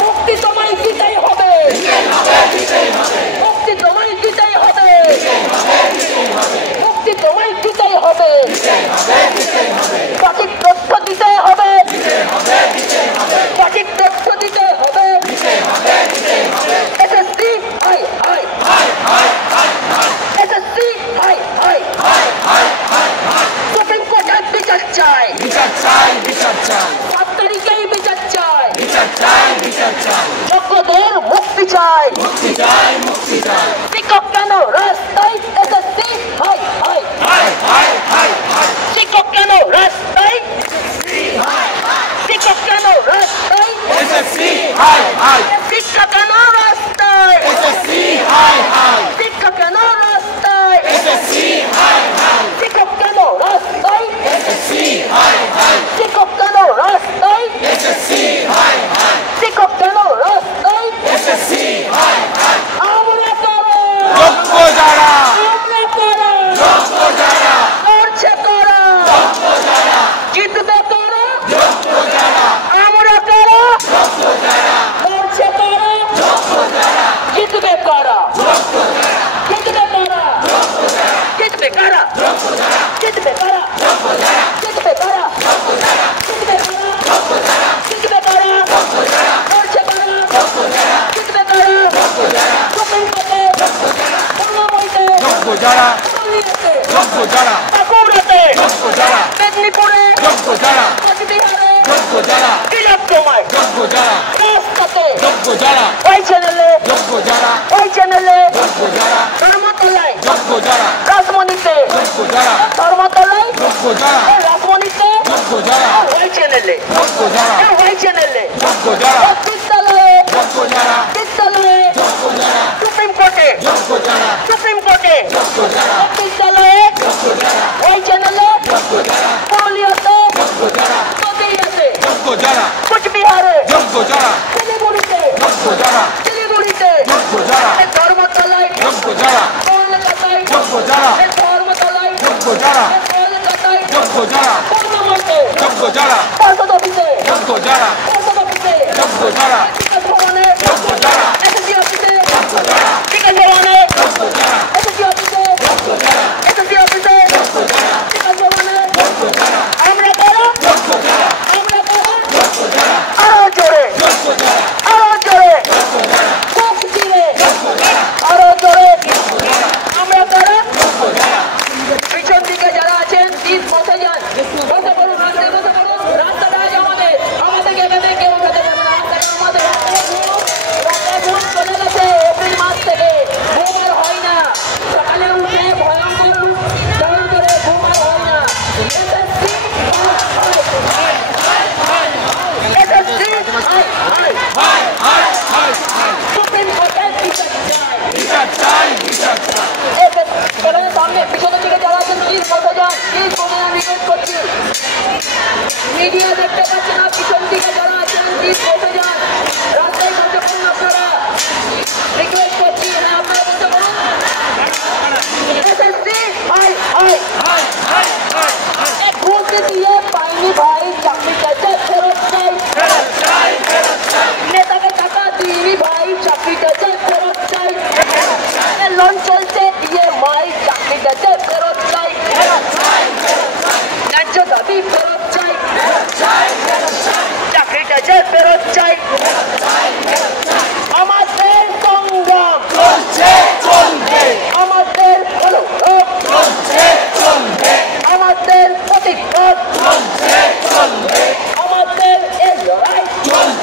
মুক্তি তোমায় দিতেই হবে মুক্তি তোমায় দিতেই হবে মুক্তি তোমায় দিতেই হবে সঠিক তথ্য দিতে হবে সঠিক তথ্য দিতে হবে SSC high high SSC high high supreme কোর্টের বিচার চাই 7 তারিখেই বিচার চাই যোগ্যদের মুক্তি চাই শিক্ষক কেন রাস্তায় এসএসসি হাই হাই শিক্ষক কেন রাস্তায় শিক্ষক কেন রাস্তায় এসএসসি হাই হাই শিক্ষা কেন রাস্তায় এসএসসি হাই হাই শিক্ষা কেন রাস্তায় এসএসসি হাই হাই শিক্ষক কেন রাস্তায় এসএসসি হাই হাই শিক্ষক কেন রাস্তায় এসএসসি হাই হাই শিক্ষক কেন রাস্তায় এসএসসি হাই হাই আমরা করো যোগ্য যারা আমরা করো যোগ্য যারা করছে করো যোগ্য যারা জিতবে করো যোগ্য যারা আমরা করো যোগ্য যারা করছে করো যোগ্য যারা জিতবে করো যোগ্য যারা জিতবে করো যোগ্য যারা জিতবে করো যোগ্য যারা জিতবে করো যোগ্য যারা জিতবে করো যোগ্য যারা জিতবে করো যোগ্য যারা জিতবে করো যোগ্য যারা করছে করো যোগ্য যারা জিতবে করো যোগ্য যারা সুপ্রিম কোর্টে যোগ্য যারা পূর্ণময়ীতে যোগ্য যারা পুরুলিয়াতে যোগ্য যারা বাঁকুড়াতে যোগ্য যারা মেদিনীপুরে যোগ্য যারা কোচবিহারে যোগ্য যারা তিলোত্তমায় যোগ্য যারা রাস্তাতে যোগ্য যারা ওই চ্যানেলে যোগ্য যারা ওই চ্যানেলে যোগ্য যারা ধর্মতলায় যোগ্য যারা রাসমণিতে যোগ্য যারা ধর্মতলায় যোগ্য যারা রাসমণিতে যোগ্য যারা ওই চ্যানেলে যোগ্য যারা ওই চ্যানেলে যোগ্য যারা বিদ্যালয়ে যোগ্য যারা বিদ্যালয়ে যোগ্য যারা সুপ্রিম কোর্টে যোগ্য যারা সুপ্রিম কোর্টে যোগ্য যারা বিদ্যালয়ে যোগ্য যারা ওই চ্যানেলে যোগ্য যারা পুরুলিয়াতে যোগ্য যারা নদীয়াতে যোগ্য যারা কোচবিহারে যোগ্য যারা শিলিগুড়িতে যোগ্য যারা শিলিগুড়িতে যোগ্য যারা ধর্মতলায় যোগ্য যারা কলকাতায় যোগ্য যারা ধর্মতলায় যোগ্য যারা কলকাতায় যোগ্য যারা পূর্ণময়ীতে যোগ্য যারা পর্ষদ অফিসে যোগ্য যারা পর্ষদ অফিসে যোগ্য যারা বিকাশ ভবনে যোগ্য যারা এসএসসি অফিসে যোগ্য যারা বিকাশ ভবনে যোগ্য যারা এসএসসি অফিসে যোগ্য যারা এসএসসি অফিসে যোগ্য যারা বিকাশ ভবনে যোগ্য যারা আমরা করো যোগ্য যারা আমরা করো যোগ্য যারা আরো জোরে যোগ্য যারা আরো জোরে যোগ্য যারা বুক দিয়ে যোগ্য যারা আরো জোরে যোগ্য যারা আমরা করো যোগ্য যারা পিছন দিকে যারা আছেন প্লিজ বসে যান বসে পড়ুন রাস্তায় বসে পড়ুন রাস্তাটা আজ আমাদেরকে এখানে কেউ উঠাতে যাবে না রাস্তাটা আমাদের রাস্তায় ঘুম চলে গেছে এপ্রিল মাস থেকে ঘুম আর হয় না সকালে উঠে ভয়ঙ্কর রূপ ধারণ করে ঘুম আর হয় না SSC high high high supreme কোর্টের বিচার চাই বিচার চাই বিচার চাই এখানে সামনে পিছনের দিকে যারা আছেন প্লিজ বসে যান প্লিজ বসে যান রিকোয়েস্ট করছি মিডিয়া দেখতে পাচ্ছে না পিছন দিকে যারা আছেন প্লিজ বসে যান রাস্তায় বসে পড়ুন আপনারা রিকোয়েস্ট করছি হ্যাঁ আপনারা বসে পড়ুন SSC high high high high high এক ঘুষ দিয়ে পাইনি ভাই চাকরি চাইছে ফেরত চাই ফেরত চাই ফেরত চাই নেতাকে টাকা দিইনি ভাই চাকরি চাইছে ফেরত চাই লোন চলছে দিয়ে মাই চাকরি চাইছে ফেরত চাই ন্যায্য দাবি ফেরত চাই চাকরি চাইছে ফেরত চাই আমাদের সংগ্রাম চলছে চলবে আমাদের হলো চলছে চলবে আমাদের প্রতিবাদ চলছে চলবে আমাদের এই লড়াই চলছে